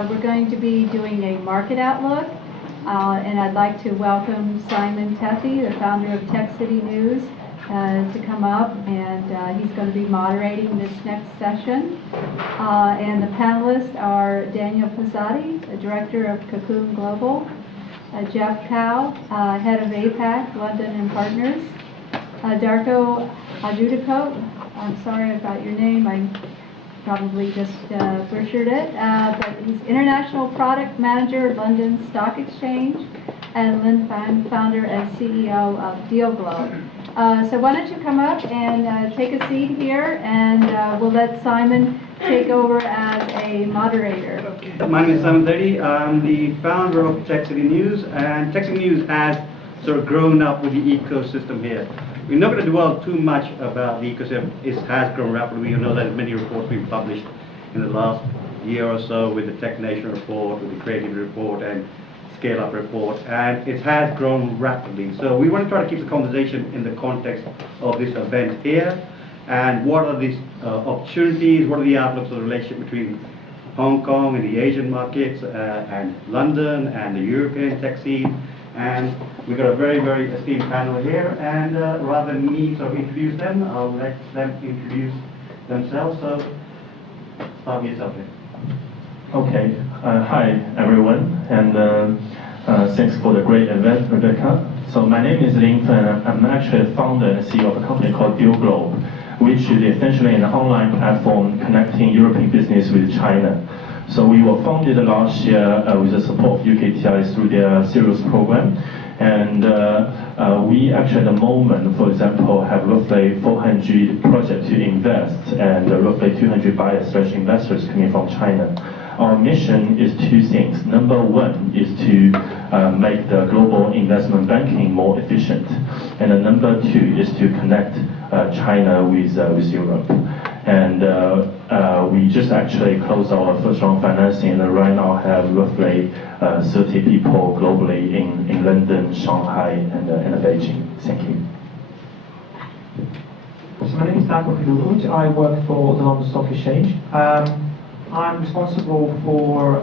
We're going to be doing a market outlook, and I'd like to welcome Simon Thethi, the founder of Tech City News, to come up, and he's going to be moderating this next session. And the panelists are Daniel Fozatti, the director of Cocoon Global, Jeff Cow, head of APAC, London and Partners, Darko Hajdukovic. I'm sorry about your name. I probably just butchered it, but he's International Product Manager, London Stock Exchange, and Lin Feng, founder and CEO of DealGlobe. So why don't you come up and take a seat here, and we'll let Simon take over as a moderator. My name is Simon Thethi. I'm the founder of Tech City News, and Tech City News has sort of grown up with the ecosystem here. We're not going to dwell too much about the ecosystem. It has grown rapidly. You know that many reports we've published in the last year or so with the Tech Nation report, with the Creative report, and Scale Up report, and it has grown rapidly. So we want to try to keep the conversation in the context of this event here, and what are these opportunities, what are the outlooks of the relationship between Hong Kong and the Asian markets, and London and the European tech scene. And we've got a very, very esteemed panel here, and rather than me sort of introduce them, I'll let them introduce themselves. So start with yourself here. Okay, hi everyone, and thanks for the great event, Rebecca. So my name is Lin Feng. I'm actually the founder and CEO of a company called DealGlobe, which is essentially an online platform connecting European business with China. So we were founded last year with the support of UKTI through their Sirius program, and we actually at the moment, for example, have roughly 400 projects to invest and roughly 200 buyers/investors coming from China. Our mission is two things. Number one is to make the global investment banking more efficient, and number two is to connect China with Europe. And we just actually closed our first round financing, and right now have roughly 30 people globally in London, Shanghai, and Beijing. Thank you. So my name is Darko. I work for the London Stock Exchange. I'm responsible for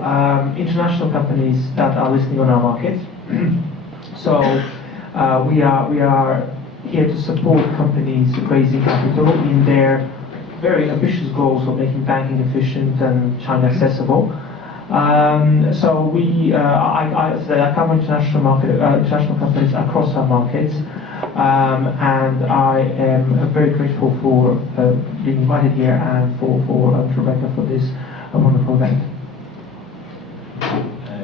international companies that are listing on our market. So we are here to support companies raising capital in their very ambitious goals of making banking efficient and China accessible. So I cover international companies across our markets, and I am very grateful for being invited here and for Rebecca for this wonderful event.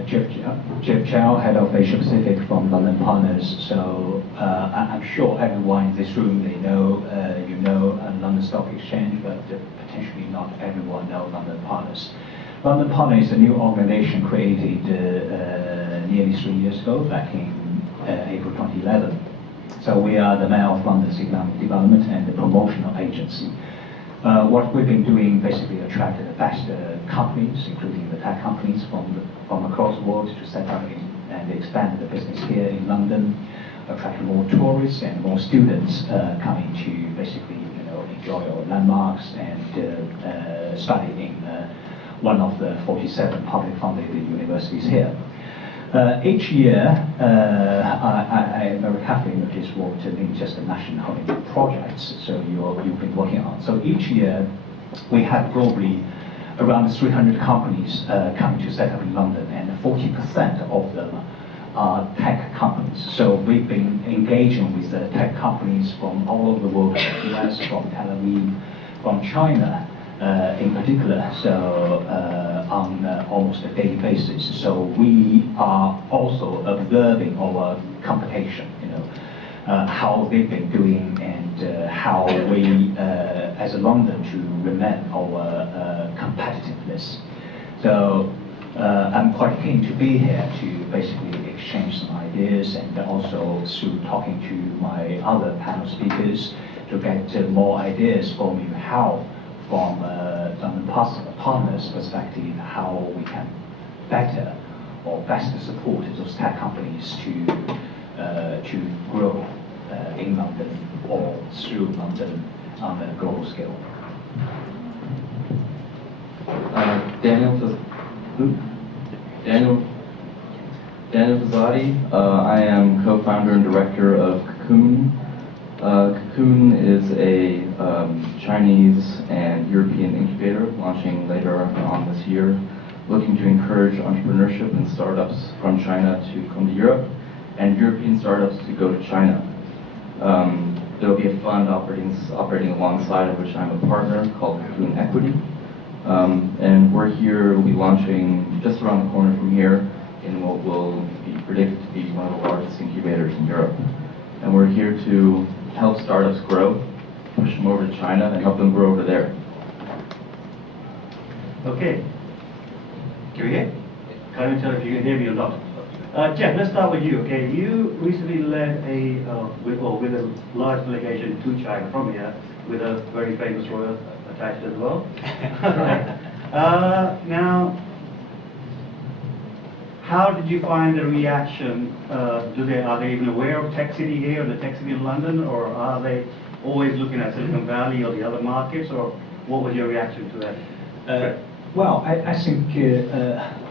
Jeff Chow, head of Asia Pacific from London Partners. So I'm sure everyone in this room, they know, London Stock Exchange, but potentially not everyone know London Partners. London Partners is a new organization created nearly 3 years ago, back in April 2011. So we are the mayor of London's economic development and the promotional agency. What we've been doing basically attracted the best companies, including the tech companies from across the world, to set up and expand the business here in London, attract more tourists and more students coming to basically enjoy our landmarks and study in one of the 47 public funded universities here. Each year, I very carefully notice what just the national holding projects so you've been working on. So each year, we have globally around 300 companies coming to set up in London, and 40% of them are tech companies. So we've been engaging with the tech companies from all over the world, from the US, from Tel Aviv, from China in particular, so on almost a daily basis. So we are also observing our competition, how they've been doing, and how we, as a London, to remain our competitiveness. So I'm quite keen to be here to basically exchange some ideas, and also through talking to my other panel speakers to get more ideas from you, how from London Partners perspective, how we can better or best support those tech companies to grow in London or through London on a global scale. Daniel, Daniel Fozatti. I am co-founder and director of Cocoon. Cocoon is a Chinese and European incubator launching later on this year, looking to encourage entrepreneurship and startups from China to come to Europe, and European startups to go to China. There will be a fund operating alongside of which I'm a partner called Cocoon Equity. And we're here, we'll be launching just around the corner from here in what will be predicted to be one of the largest incubators in Europe. And we're here to help startups grow, push them over to China, and help them grow over there. Okay. Can we hear? Can't even tell if you can hear me or not. Jeff, let's start with you. Okay, you recently led with a large delegation to China from here, with a very famous royal attached as well. Now, how did you find the reaction? Are they even aware of Tech City here, or the Tech City in London, or are they always looking at Silicon Valley or the other markets, or what was your reaction to that? Well, I think,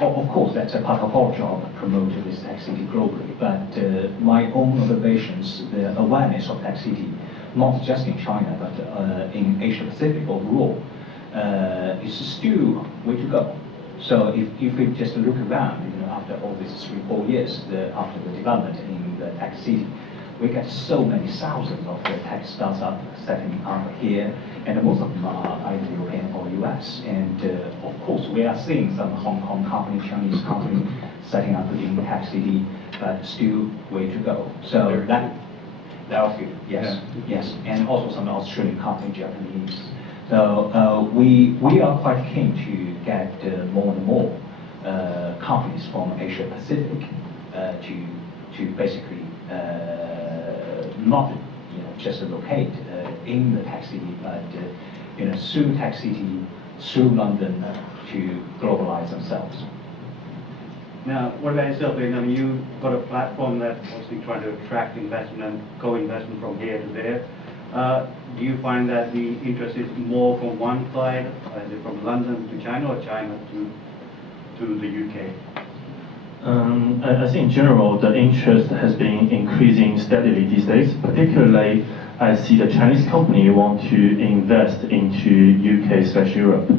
of course, that's a part of our job, promoting this Tech City globally. But my own observations, the awareness of Tech City, not just in China, but in Asia Pacific overall, is still way to go. So if we just look around, after all these 3-4 years after the development in the Tech City, we get so many thousands of the tech startups setting up here, and most of them are either European or US. And of course, we are seeing some Hong Kong company, Chinese company setting up in Tech City, but still way to go. So that was good. Yes, yes, and also some Australian company, Japanese. So we are quite keen to get more and more companies from Asia Pacific to basically not just locate in the Tech City, but through Tech City, through London, to globalize themselves. Now, what about yourself? I mean, you've got a platform that's obviously trying to attract investment and co-investment from here to there. Do you find that the interest is more from one side, is it from London to China, or China to the UK? I think in general, the interest has been increasing steadily these days. Particularly, I see the Chinese company want to invest into UK/Europe,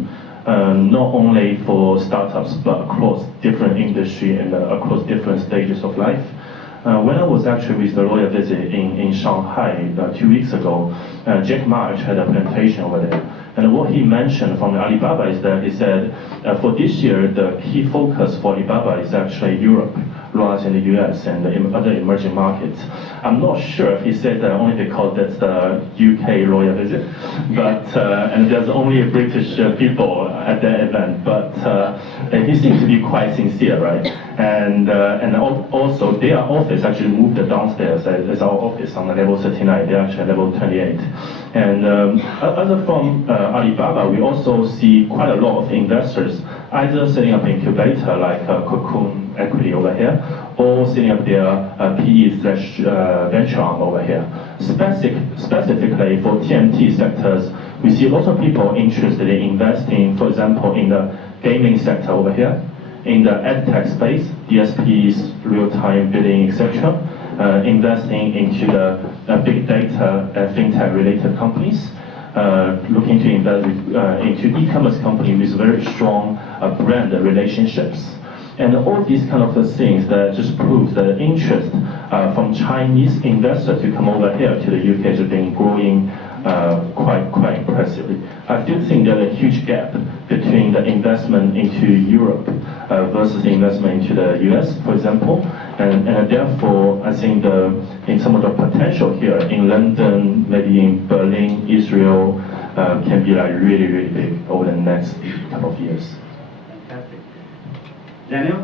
not only for startups, but across different industry and across different stages of life. When I was actually with the royal visit in Shanghai 2 weeks ago, Jack March had a presentation over there. And what he mentioned from Alibaba is that he said, for this year, the key focus for Alibaba is actually Europe, rather than the US and the other emerging markets. I'm not sure if he said that only because that's the UK royal visit, but and there's only British people at that event. But he seems to be quite sincere, right? And also their office actually moved downstairs as our office on the level 39. They're actually level 28. And other from Alibaba, we also see quite a lot of investors either setting up incubator like Cocoon Equity over here, or setting up their PE/venture arm over here. Specifically for TMT sectors, we see lots of people interested in investing, for example, in the gaming sector over here, in the edtech space, DSPs, real-time bidding, etc. Investing into the big data and fintech related companies. Looking to invest into e-commerce companies with very strong brand relationships. And all these kind of things that just proves the interest from Chinese investors to come over here to the UK has been growing quite impressively. I still think there's a huge gap between the investment into Europe versus the investment into the US, for example. And therefore, I think in some of the potential here in London, maybe in Berlin, Israel, can be like really big over the next couple of years. Fantastic. Daniel,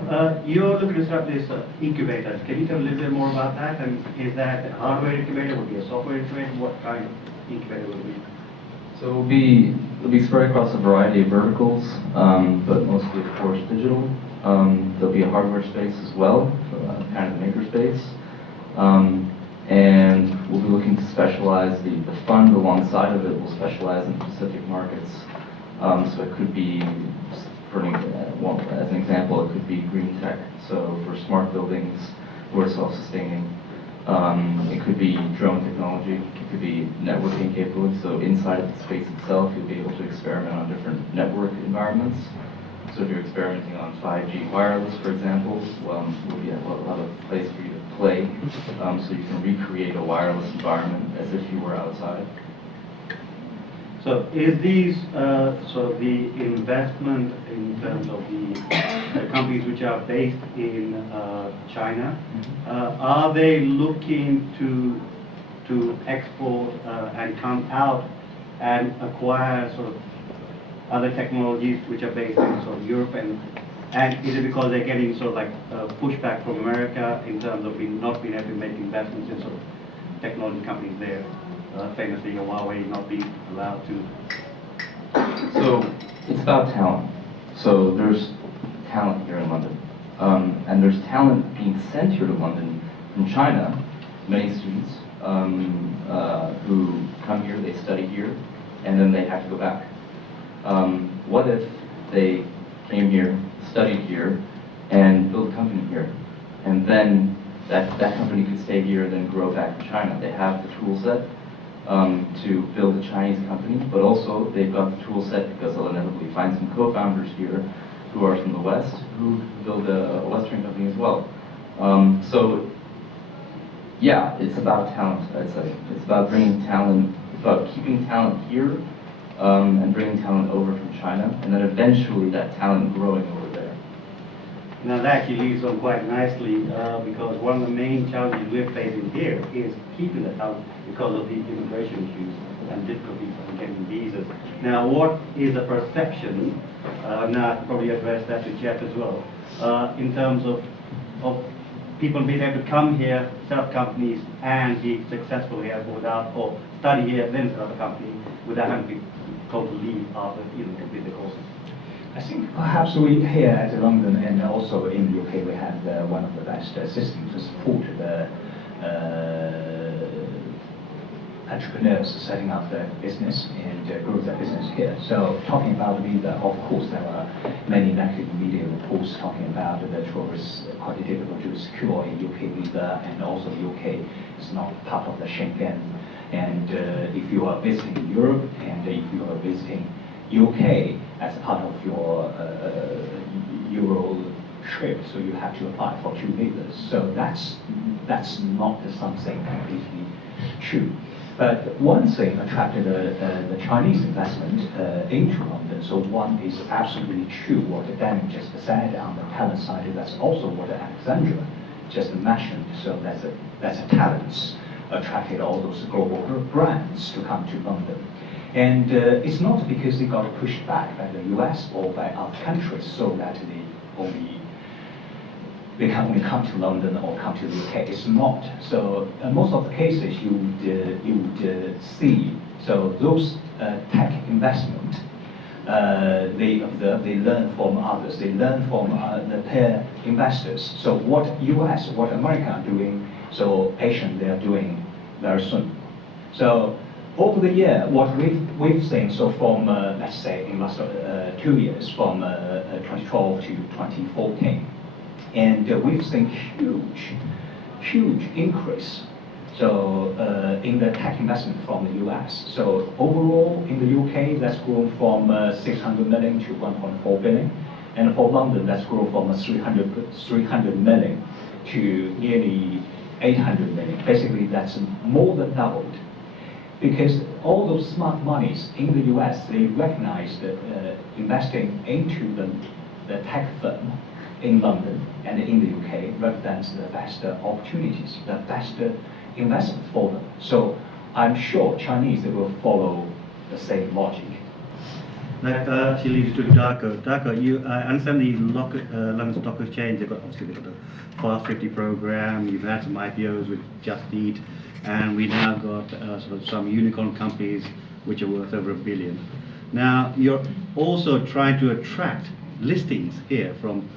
you're looking to start this incubator. Can you tell a little bit more about that? And is that a hardware incubator? Would it be a software incubator? What kind of incubator would it be? So it'll be spread across a variety of verticals, but mostly, of course, digital. There'll be a hardware space as well, kind of a maker space. And we'll be looking to specialize, the fund alongside of it will specialize in specific markets. So it could be well, as an example, it could be green tech, so for smart buildings who are self-sustaining. It could be drone technology, it could be networking capability, so inside of the space itself you'll be able to experiment on different network environments. So if you're experimenting on 5G wireless, for example, will be a lot of place for you to play, so you can recreate a wireless environment as if you were outside. So is these sort of the investment in terms of the companies which are based in China, are they looking to export and come out and acquire sort of other technologies which are based in sort of Europe, and is it because they're getting sort of like pushback from America in terms of not being able to make investments in sort of technology companies there? Famously, Huawei not being allowed to. So it's about talent. So there's talent here in London, and there's talent being sent here to London from China. Many students who come here, they study here, and then they have to go back. What if they came here, studied here, and built a company here, and then that company could stay here and then grow back in China? They have the tool set to build a Chinese company, but also they've got the tool set because they'll inevitably find some co-founders here who are from the West who build a Western company as well. So yeah, it's about talent, I'd say. It's about bringing talent, about keeping talent here and bringing talent over from China, and then eventually that talent growing over there. Now that actually leads on quite nicely because one of the main challenges we're facing here is keeping the talent because of the immigration issues and difficulties in getting visas. Now what is the perception, now I can probably address that to Jeff as well, in terms of people being able to come here, set up companies and be successful here without, or study here then set up a company without having to be told to leave after complete the courses? I think perhaps we here at London and also in the UK we have one of the best systems to support the entrepreneurs setting up their business and grow their business here. So talking about visa, of course there are many negative media reports talking about the tourists quite difficult to secure a UK visa, and also the UK is not part of the Schengen. And if you are visiting Europe and if you are visiting UK as part of your Euro trip, so you have to apply for 2 visas. So that's not something completely true. But one thing attracted the Chinese investment into London. So one is absolutely true what Dan just said on the talent side. That's also what Alexandra just mentioned. So that's a talents attracted all those global brands to come to London. And it's not because they got pushed back by the US or by other countries so that they can only come to London or come to the UK. It's not. So most of the cases you would see, so those tech investment, they observe, they learn from others, they learn from the peer investors. So what US, what America are doing, so Asian they are doing very soon. So over the year, what we've seen, so from let's say in last 2 years, from 2012 to 2014, and we've seen huge increase. So in the tech investment from the US. So overall in the UK, that's grown from 600 million to 1.4 billion, and for London, that's grown from 300 million to nearly 800 million. Basically, that's more than doubled. Because all those smart monies in the US, they recognize that investing into the tech firm in London and in the UK represents the best opportunities, the best investment for them. So I'm sure Chinese will follow the same logic. That actually leads to Darko. Darko, I understand the London Stock Exchange, they've got the Fast 50 program, you've had some IPOs with Just Eat, and we now got sort of some unicorn companies which are worth over $1 billion. Now, you're also trying to attract listings here from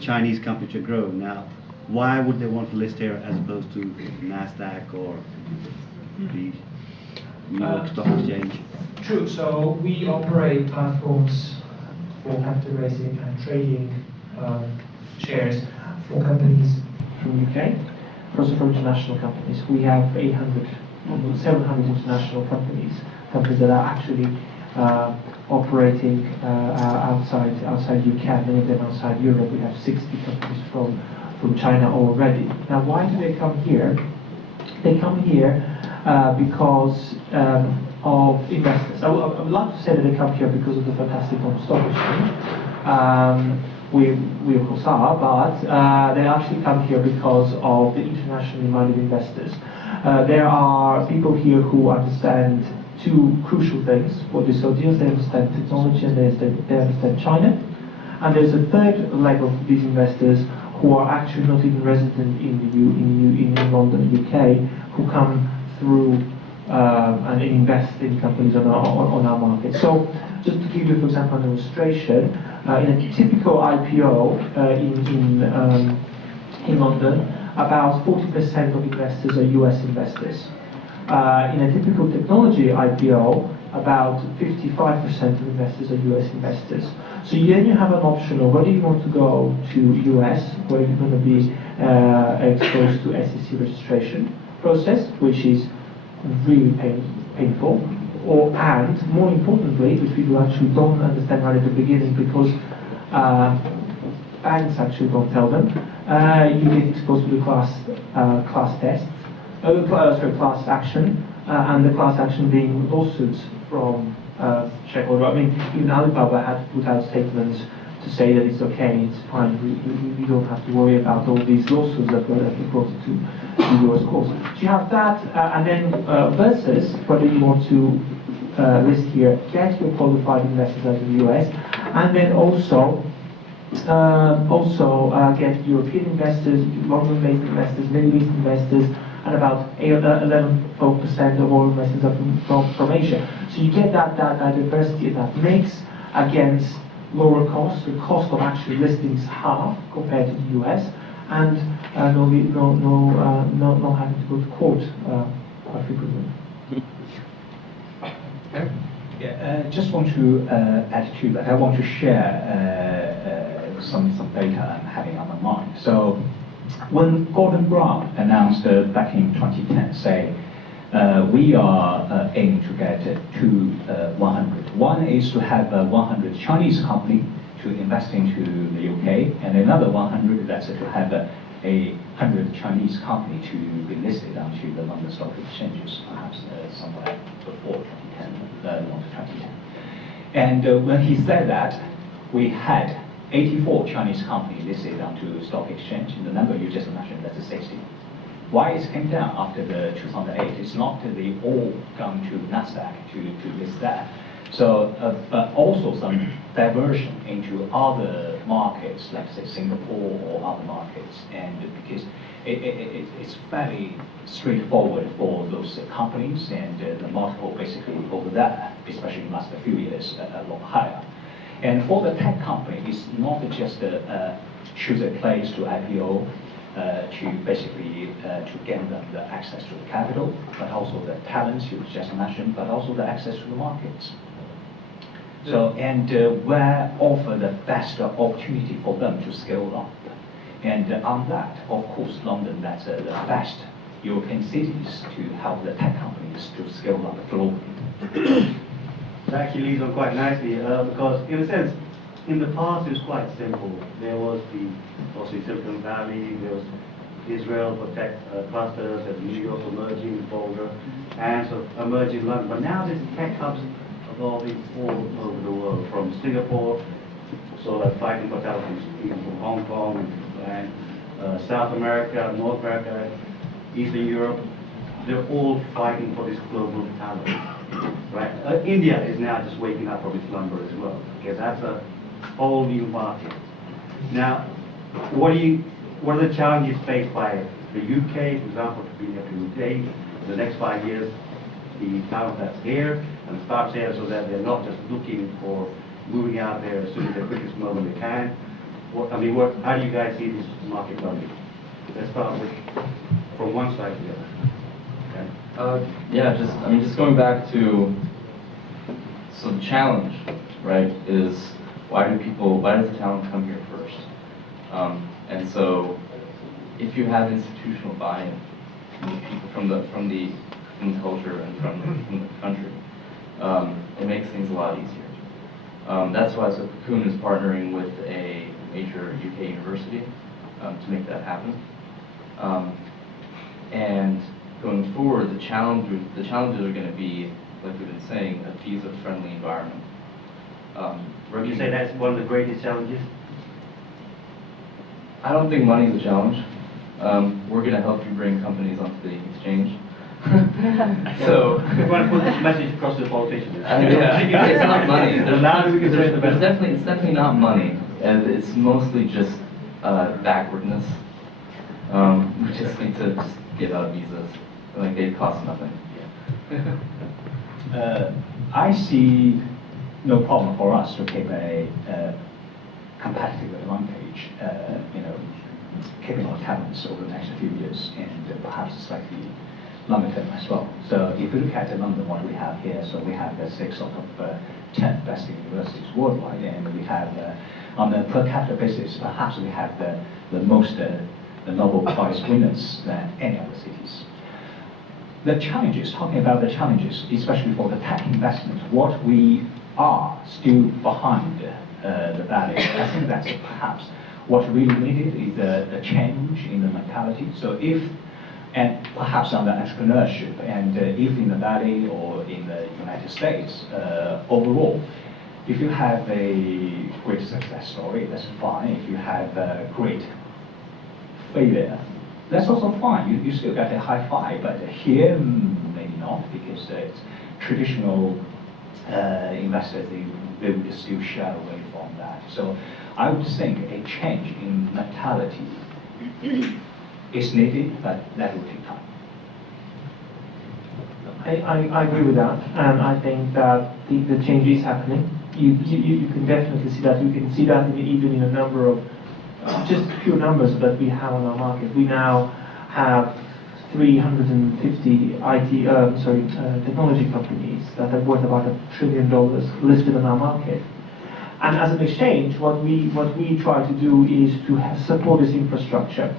Chinese companies to grow. Now, why would they want to list here as opposed to NASDAQ or the New York Stock Exchange? True. So we operate platforms for capital raising and trading shares for companies from UK, but also for international companies. We have 800, almost 700 international companies that are actually operating outside UK, many of them outside Europe. We have 60 companies from China already. Now, why do they come here? They come here because of investors. I would like to say that they come here because of the fantastic London Stock Exchange. We of course are, but they actually come here because of the internationally minded investors. There are people here who understand two crucial things for this audience. They understand technology and they understand China. And there's a third leg of these investors who are actually not even resident in London, UK, who come through and invest in companies on our market. So, just to give you, for example, an illustration, in a typical IPO in London, about 40% of investors are US investors. In a typical technology IPO, about 55% of investors are US investors. So then you have an option of whether you want to go to US, where you're going to be exposed to SEC registration process, which is really painful, and more importantly, which people actually don't understand right at the beginning, because banks actually don't tell them, you get exposed to the class test, class action, and the class action being lawsuits from shareholder. I mean, even Alibaba had to put out statements to say that it's okay, it's fine, we don't have to worry about all these lawsuits that were brought to the US courts. So you have that, and then versus whether you want to list here, get your qualified investors out of the US, and then also get European investors, London-based investors, Middle East investors, and about 11% of all investors are from Asia. So you get that diversity, and that makes, against lower costs, the cost of actually listing is half compared to the US, and no having to go to court quite frequently. Yeah, just want to add to that. I want to share some data I'm having on my mind. So, when Gordon Brown announced back in 2010, say, we are aiming to get to 100. One is to have 100 Chinese company to invest into the UK, and another 100 that's to have a 100 Chinese company to be listed onto the London Stock Exchanges, perhaps somewhere before 2010, not 2010. And when he said that, we had 84 Chinese companies listed onto the stock exchange, and the number you just mentioned, that's 60. Why it came down after the 2008? It's not that they all gone to NASDAQ to list that. So, but also some diversion into other markets, like say Singapore or other markets, and because it's fairly straightforward for those companies, and the multiple basically over there, especially in the last few years, a lot higher. And for the tech company, it's not just choose a place to IPO, to basically to get them the access to the capital, but also the talents you just mentioned, but also the access to the markets. So, and where offer the best opportunity for them to scale up. And on that, of course, London, that's the best European cities to help the tech companies to scale up globally. That actually leads on quite nicely, because in a sense, in the past it was quite simple. There was obviously Silicon Valley, there was Israel for tech clusters, there's New York emerging, Boulder, and sort of emerging London. But now there's tech hubs evolving all over the world, from Singapore, so like fighting for talent, even from Hong Kong and South America, North America, Eastern Europe. They're all fighting for this global talent. Right? India is now just waking up from its slumber as well, because that's a whole new market. Now, what are the challenges faced by the UK, for example, to being able to retain the next 5 years the talent that's here and start here, so that they're not just looking for moving out there as soon as the quickest moment they can? How do you guys see this market going? Let's start with from one side to the other. Yeah, just going back to, so the challenge, right, is why does the talent come here first? And so, if you have institutional buy-in from people, from the culture and from the country, it makes things a lot easier. That's why Cocoon is partnering with a major UK university to make that happen. And going forward, the challenges are going to be, like we've been saying, a visa-friendly environment. Would you say that's one of the greatest challenges? I don't think money is a challenge. We're going to help you bring companies onto the exchange. So we want to put this message across to the politicians. Yeah, it's not money. It's definitely not money, and it's mostly just backwardness. We just need to just give out visas. Like, they cost nothing. I see no problem for us to keep a competitive advantage, keeping our talents over the next few years and perhaps slightly longer term as well. So if you look at London, what we have here, so we have the 6 out of 10 best universities worldwide, and we have, on a per capita basis, perhaps we have the most the Nobel Prize winners than any other cities. The challenges, talking about the challenges, especially for the tech investment, what we are still behind the value. I think that's perhaps what really needed is a change in the mentality. So if, and perhaps on the entrepreneurship, and if in the Valley or in the United States, overall, if you have a great success story, that's fine. If you have a great failure, that's also fine. You still get a high five, but here, maybe not, because it's traditional investors, they would still shy away from that. So I would think a change in mentality is needed, but that will take time. I agree with that, and I think that the change is happening. You can definitely see that. You can see that even in a number of just pure numbers that we have on our market. We now have 350 technology companies that are worth about $1 trillion listed on our market. And as an exchange, what we try to do is to support this infrastructure,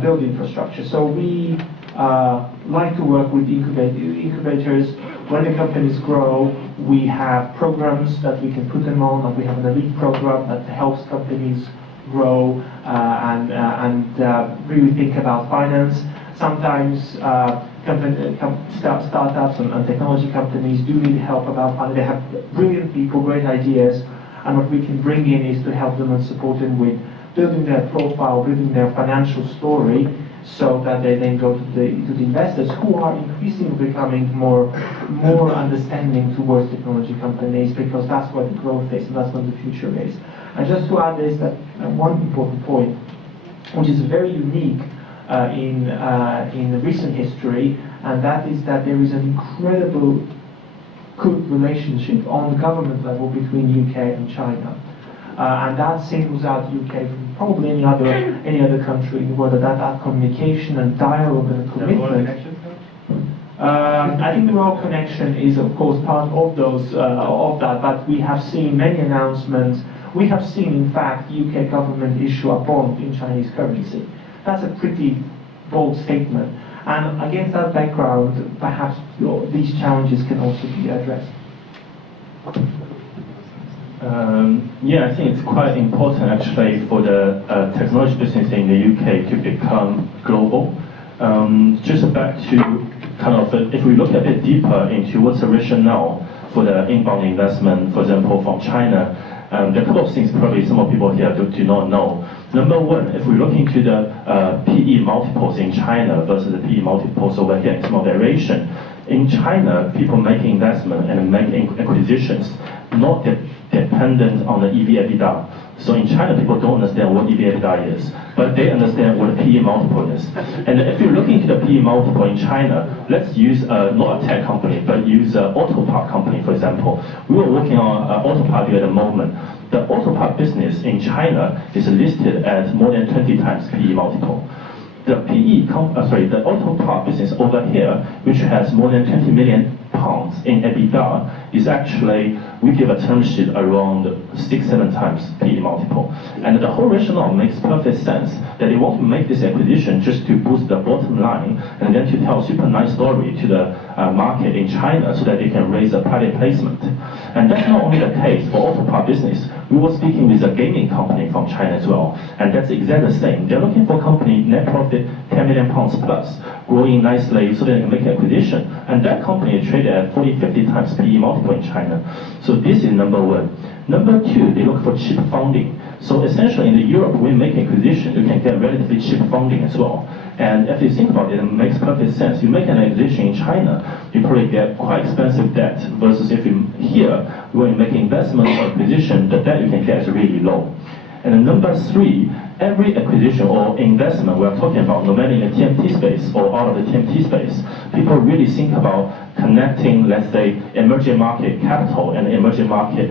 build infrastructure. So we like to work with incubators. When the companies grow, we have programs that we can put them on, and we have an elite program that helps companies grow and really think about finance. Sometimes startups and technology companies do need help about finance. They have brilliant people, great ideas, and what we can bring in is to help them and support them with building their profile, building their financial story, so that they then go to the investors, who are increasingly becoming more understanding towards technology companies, because that's where the growth is and that's where the future is. And just to add this, that one important point, which is very unique in recent history, and that is that there is an incredible good relationship on the government level between UK and China. And that singles out UK from probably any other country in the world. That communication and dialogue and commitment. I think the Royal Connection is, of course, part of those of that. But we have seen many announcements. We have seen, in fact, UK government issue a bond in Chinese currency. That's a pretty bold statement. And against that background, perhaps these challenges can also be addressed. Yeah, I think it's quite important actually for the technology business in the UK to become global. Just back to kind of, if we look a bit deeper into what's the rationale for the inbound investment, for example, from China, there are a couple of things probably some of people here do not know. Number one, if we look into the PE multiples in China versus the PE multiples over here in small variation, in China, people making investment and making acquisitions, not dependent on the EV/EBITDA. So in China, people don't understand what EV/EBITDA is, but they understand what the PE multiple is. And if you look into the PE multiple in China, let's use not a tech company, but use an auto part company, for example. We were working on auto part at the moment. The auto part business in China is listed at more than 20 times PE multiple. The the auto part business over here, which has more than 20 million pounds in EBITDA, is actually we give a term sheet around 6-7 times PE multiple. And the whole rationale makes perfect sense that they want to make this acquisition just to boost the bottom line and then to tell a super nice story to the market in China so that they can raise a private placement. And that's not only the case for auto part business. We were speaking with a gaming company from China as well, and that's exactly the same. They're looking for a company net profit 10 million pounds plus, growing nicely so they can make an acquisition. And that company is traded at 40-50 times PE multiple in China. So this is number one. Number two, they look for cheap funding. So essentially in Europe, when you make acquisition, you can get relatively cheap funding as well. And if you think about it, it makes perfect sense. You make an acquisition in China, you probably get quite expensive debt, versus if you here, when you make investment or acquisition, the debt you can get is really low. And then number three, every acquisition or investment we're talking about, no matter in the TMT space or out of the TMT space, people really think about connecting, let's say, emerging market capital and emerging market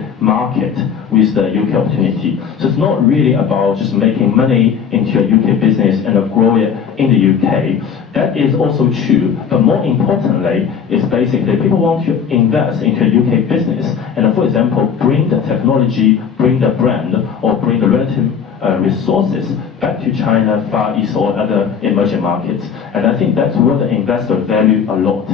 with the UK opportunity. So it's not really about just making money into a UK business and grow it in the UK. That is also true, but more importantly, is basically people want to invest into a UK business and, for example, bring the technology, bring the brand, or bring the relative resources back to China, Far East, or other emerging markets. And I think that's what the investor value a lot.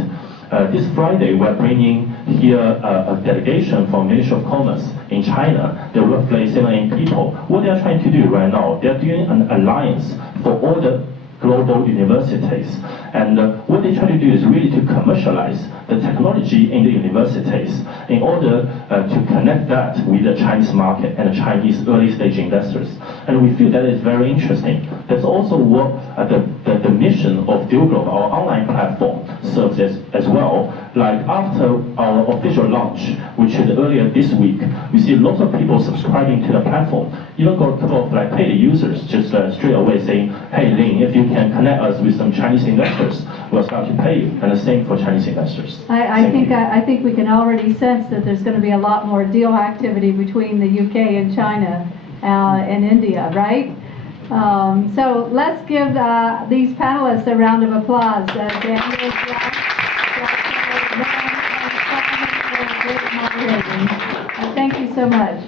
This Friday, we're bringing here a delegation from Ministry of Commerce in China. They're roughly 7-8 people. What they're trying to do right now, they're doing an alliance for all the global universities. And what they try to do is really to commercialize the technology in the universities in order to connect that with the Chinese market and the Chinese early stage investors. And we feel that is very interesting. That's also what the mission of DealGlobe, our online platform, serves as well. Like after our official launch, which is earlier this week, we see lots of people subscribing to the platform. Even got a couple of paid users just straight away saying, hey Ling, if you can connect us with some Chinese investors, we'll start to pay you. And the same for Chinese investors. I think we can already sense that there's going to be a lot more deal activity between the UK and China and India, right? So let's give these panelists a round of applause. Daniel, Jack, and Simon, for a great moderating. Thank you so much.